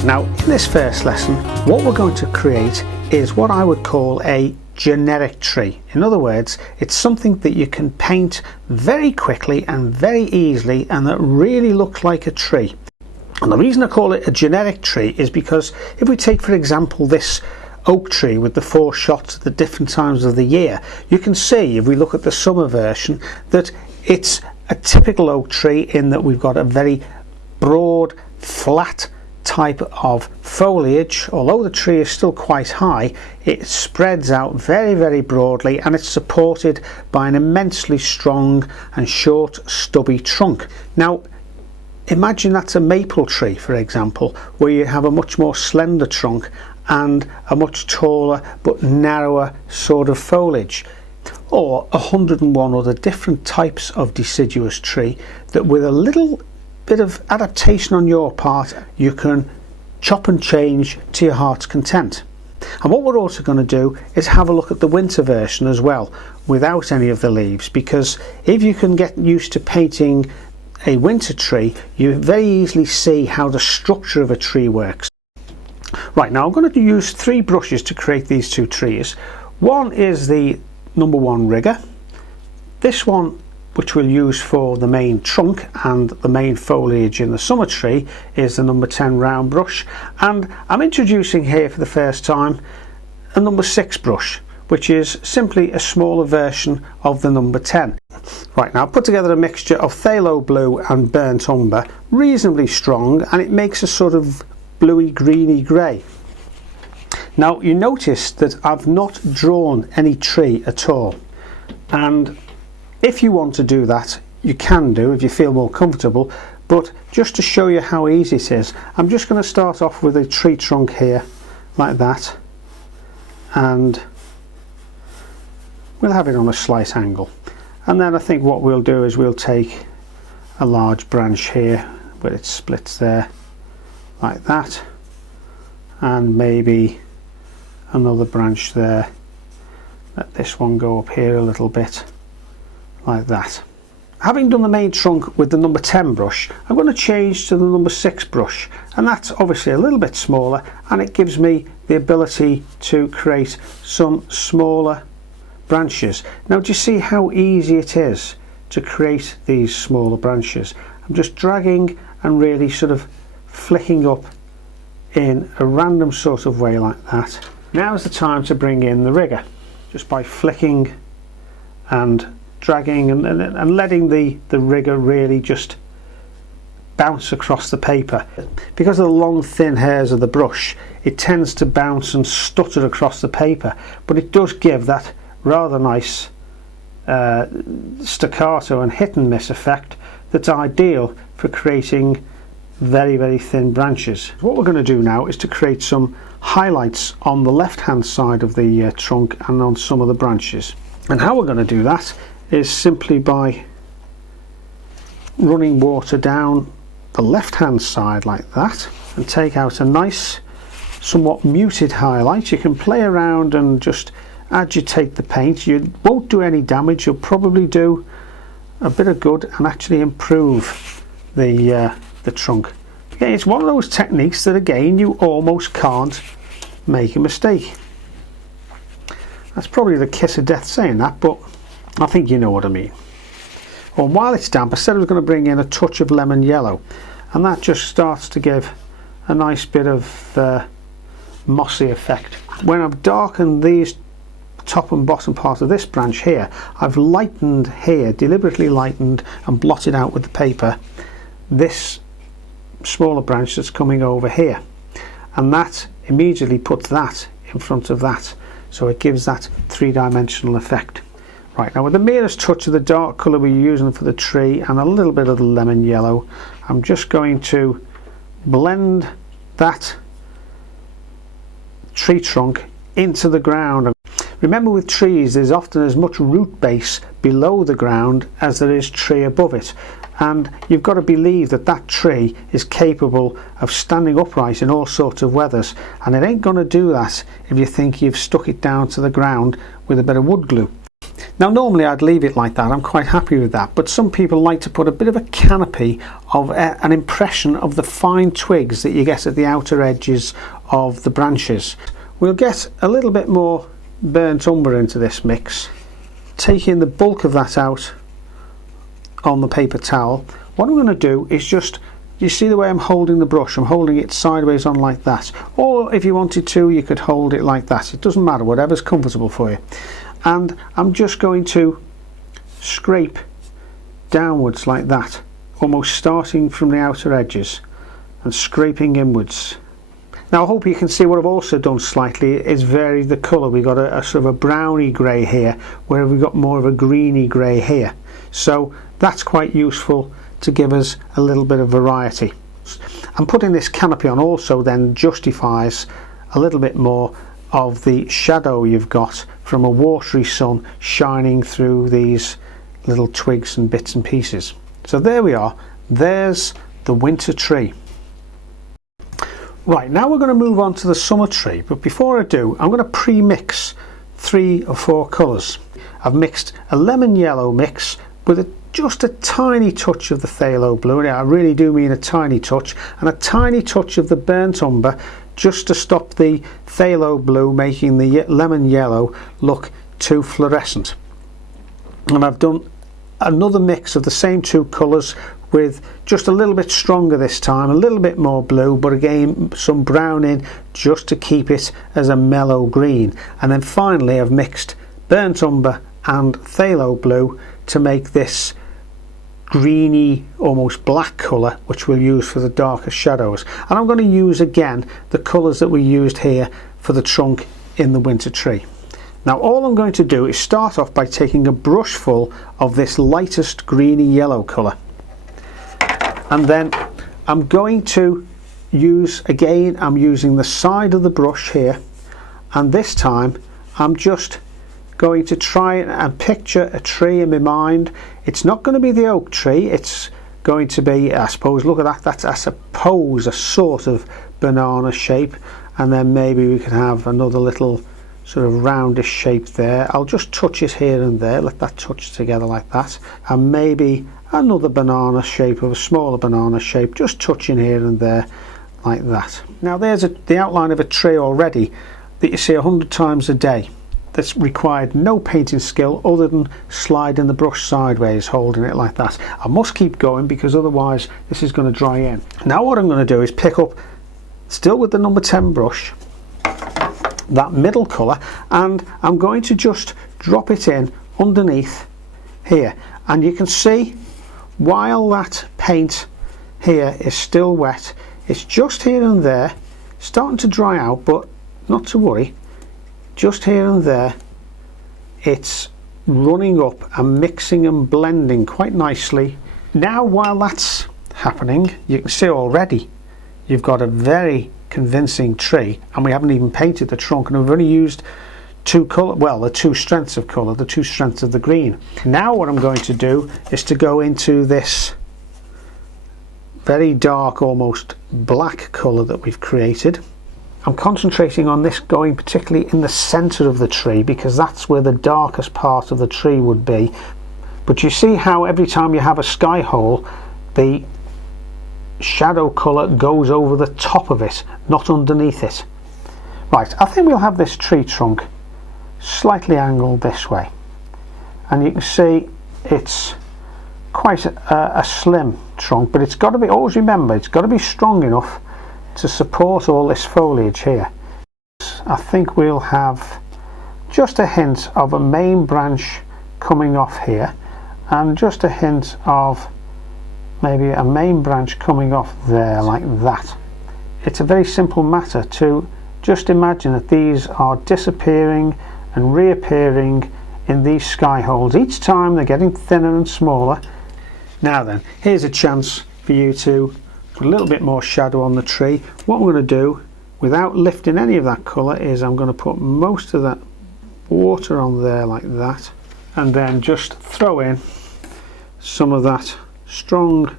Right, now in this first lesson what we're going to create is what I would call a generic tree. In other words, it's something that you can paint very quickly and very easily and that really looks like a tree. And the reason I call it a generic tree is because if we take for example this oak tree with the 4 shots at the different times of the year, you can see if we look at the summer version that it's a typical oak tree in that we've got a very broad, flat type of foliage. Although the tree is still quite high, it spreads out very, very broadly and it's supported by an immensely strong and short, stubby trunk. Now, imagine that's a maple tree, for example, where you have a much more slender trunk and a much taller but narrower sort of foliage, or 101 other different types of deciduous tree that with a little bit of adaptation on your part you can chop and change to your heart's content. And what we're also going to do is have a look at the winter version as well without any of the leaves, because if you can get used to painting a winter tree you very easily see how the structure of a tree works. Right, now I'm going to use 3 brushes to create these 2 trees. One is the number 1 rigger. This one, which we'll use for the main trunk and the main foliage in the summer tree, is the number 10 round brush, and I'm introducing here for the first time a number 6 brush, which is simply a smaller version of the number 10. Right, now I've put together a mixture of phthalo blue and burnt umber, reasonably strong, and it makes a sort of bluey greeny grey. Now you notice that I've not drawn any tree at all, and if you want to do that you can do if you feel more comfortable, but just to show you how easy it is, I'm just going to start off with a tree trunk here like that, and we'll have it on a slight angle, and then I think what we'll do is we'll take a large branch here where it splits there like that, and maybe another branch there. Let this one go up here a little bit like that. Having done the main trunk with the number 10 brush, I'm going to change to the number 6 brush, and that's obviously a little bit smaller and it gives me the ability to create some smaller branches. Now do you see how easy it is to create these smaller branches? I'm just dragging and really sort of flicking up in a random sort of way like that. Now is the time to bring in the rigger, just by flicking and dragging and letting the rigger really just bounce across the paper. Because of the long thin hairs of the brush, it tends to bounce and stutter across the paper, but it does give that rather nice staccato and hit and miss effect that's ideal for creating very, very thin branches. What we're going to do now is to create some highlights on the left hand side of the trunk and on some of the branches. And how we're going to do that is simply by running water down the left hand side like that, and take out a nice somewhat muted highlight. You can play around and just agitate the paint. You won't do any damage, you'll probably do a bit of good and actually improve the trunk. Again, it's one of those techniques that again you almost can't make a mistake. That's probably the kiss of death saying that, but I think you know what I mean. Well, while it's damp, I said I was going to bring in a touch of lemon yellow, and that just starts to give a nice bit of mossy effect. When I've darkened these top and bottom part of this branch here, I've lightened here, deliberately lightened and blotted out with the paper this smaller branch that's coming over here, and that immediately puts that in front of that, so it gives that 3-dimensional effect. Right, now with the merest touch of the dark colour we're using for the tree and a little bit of the lemon yellow, I'm just going to blend that tree trunk into the ground. Remember, with trees there's often as much root base below the ground as there is tree above it, and you've got to believe that that tree is capable of standing upright in all sorts of weathers, and it ain't going to do that if you think you've stuck it down to the ground with a bit of wood glue. Now normally I'd leave it like that, I'm quite happy with that, but some people like to put a bit of a canopy of an impression of the fine twigs that you get at the outer edges of the branches. We'll get a little bit more burnt umber into this mix, taking the bulk of that out on the paper towel. What I'm going to do is just, you see the way I'm holding the brush, I'm holding it sideways on like that, or if you wanted to you could hold it like that, it doesn't matter, whatever's comfortable for you. And I'm just going to scrape downwards like that, almost starting from the outer edges and scraping inwards. Now I hope you can see what I've also done slightly is vary the colour. We've got a sort of a browny grey here, where we've got more of a greeny grey here. So that's quite useful to give us a little bit of variety. And putting this canopy on also then justifies a little bit more of the shadow you've got from a watery sun shining through these little twigs and bits and pieces. So there we are, there's the winter tree. Right, now we're going to move on to the summer tree, but before I do, I'm going to pre-mix 3 or 4 colours. I've mixed a lemon yellow mix with just a tiny touch of the phthalo blue, and I really do mean a tiny touch, and a tiny touch of the burnt umber, just to stop the phthalo blue making the lemon yellow look too fluorescent. And I've done another mix of the same 2 colours with just a little bit stronger this time, a little bit more blue, but again some brown in just to keep it as a mellow green. And then finally I've mixed burnt umber and phthalo blue to make this greeny, almost black colour, which we'll use for the darker shadows. And I'm going to use again the colours that we used here for the trunk in the winter tree. Now all I'm going to do is start off by taking a brush full of this lightest greeny yellow colour, and then I'm going to use, again I'm using the side of the brush here, and this time I'm just going to try and picture a tree in my mind. It's not going to be the oak tree, it's going to be, I suppose, look at that, that's I suppose a sort of banana shape, and then maybe we could have another little sort of roundish shape there. I'll just touch it here and there, let that touch together like that, and maybe another banana shape of a smaller banana shape, just touching here and there like that. Now there's the outline of a tree already that you see 100 times a day. That's required no painting skill other than sliding the brush sideways, holding it like that. I must keep going because otherwise this is going to dry in. Now what I'm going to do is pick up, still with the number 10 brush, that middle colour, and I'm going to just drop it in underneath here. And you can see while that paint here is still wet, it's just here and there, starting to dry out, but not to worry. Just here and there it's running up and mixing and blending quite nicely. Now while that's happening, you can see already you've got a very convincing tree, and we haven't even painted the trunk, and we've only used 2 colour, well, the 2 strengths of colour, the 2 strengths of the green. Now what I'm going to do is to go into this very dark, almost black colour that we've created. I'm concentrating on this going particularly in the centre of the tree because that's where the darkest part of the tree would be. But you see how every time you have a sky hole, the shadow colour goes over the top of it, not underneath it. Right, I think we'll have this tree trunk slightly angled this way, and you can see it's quite a slim trunk, but it's got to be, always remember, it's got to be strong enough to support all this foliage here. I think we'll have just a hint of a main branch coming off here, and just a hint of maybe a main branch coming off there like that. It's a very simple matter to just imagine that these are disappearing and reappearing in these sky holes. Each time they're getting thinner and smaller. Now then, here's a chance for you to put a little bit more shadow on the tree. What I'm going to do, without lifting any of that colour, is I'm going to put most of that water on there like that, and then just throw in some of that strong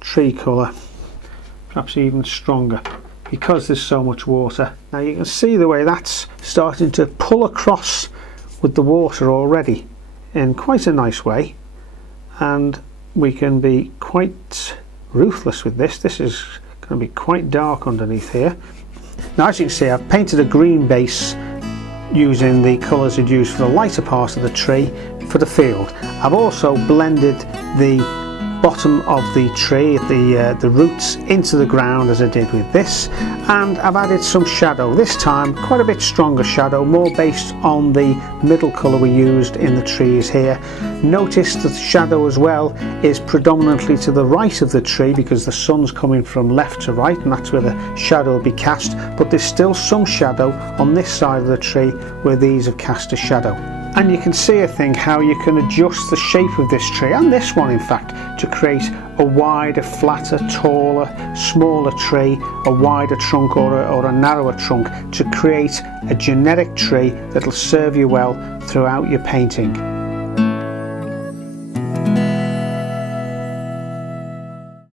tree colour, perhaps even stronger, because there's so much water. Now you can see the way that's starting to pull across with the water already. in quite a nice way, and we can be quite ruthless with this. This is going to be quite dark underneath here. Now, as you can see, I've painted a green base using the colours I'd used for the lighter part of the tree for the field. I've also blended the bottom of the tree, the roots, into the ground as I did with this, and I've added some shadow, this time quite a bit stronger shadow, more based on the middle colour we used in the trees here. Notice that the shadow as well is predominantly to the right of the tree because the sun's coming from left to right, and that's where the shadow will be cast, but there's still some shadow on this side of the tree where these have cast a shadow. And you can see, I think, how you can adjust the shape of this tree, and this one in fact, to create a wider, flatter, taller, smaller tree, a wider trunk or a narrower trunk, to create a generic tree that'll serve you well throughout your painting.